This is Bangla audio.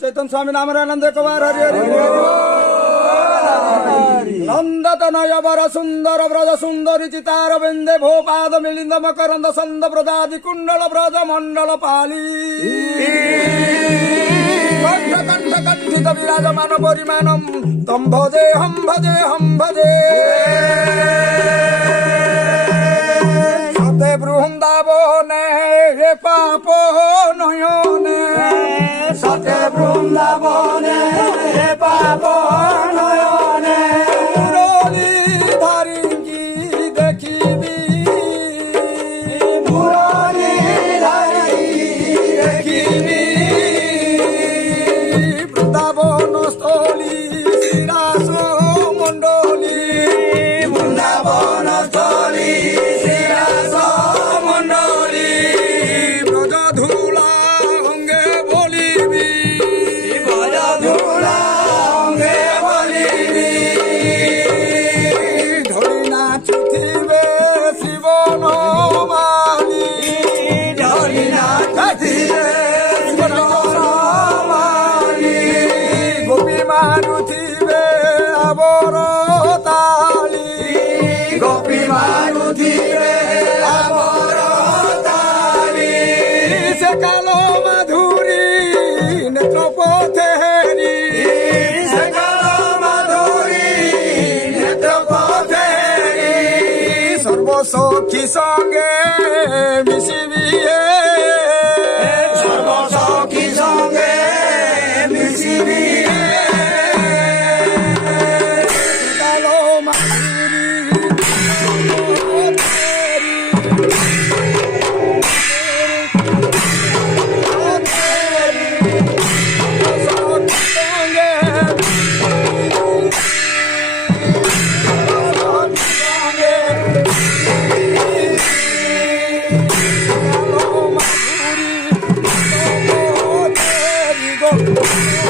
चैतन्य स्वामी नाम आनंद कुमार हरि हरि नंदतनय वर सुंदर व्रज सुंदरी चितार बिंदे भोपाद मिलिंद मकरंद संद ब्रजादि कुंडल ब्रज मंडल पाली कंठ कंठ कंठित विराजमान परिमाणम तम भजे हम भजे हम भजे सते बृंदावने हे पापो नयने सते बृंदावने हे पापो नयने मुरली धारिंगी देखिबी मुरली धारिंगी देखिबी বৃন্দাবন স্থলী শিরাস মন্ডলী বৃন্দাবন স্থলী শিরাস মন্ডলী ব্রজ ধুলা অঙ্গে বলিবি ব্রজ ধুলা অঙ্গে বলিবি ধরি নাচিবে শিবন মালি ধরি নাচিবে মারুথিবে আবরতালি গোপী মারুথিবে আবরতালি সে কালো মাধুরী নেত্রপথে হেরি সে কালো মাধুরী নেত্রপথে হেরি সর্বসখী সঙ্গে মিশিবি সর্বসখী সঙ্গে মিশিবি Go!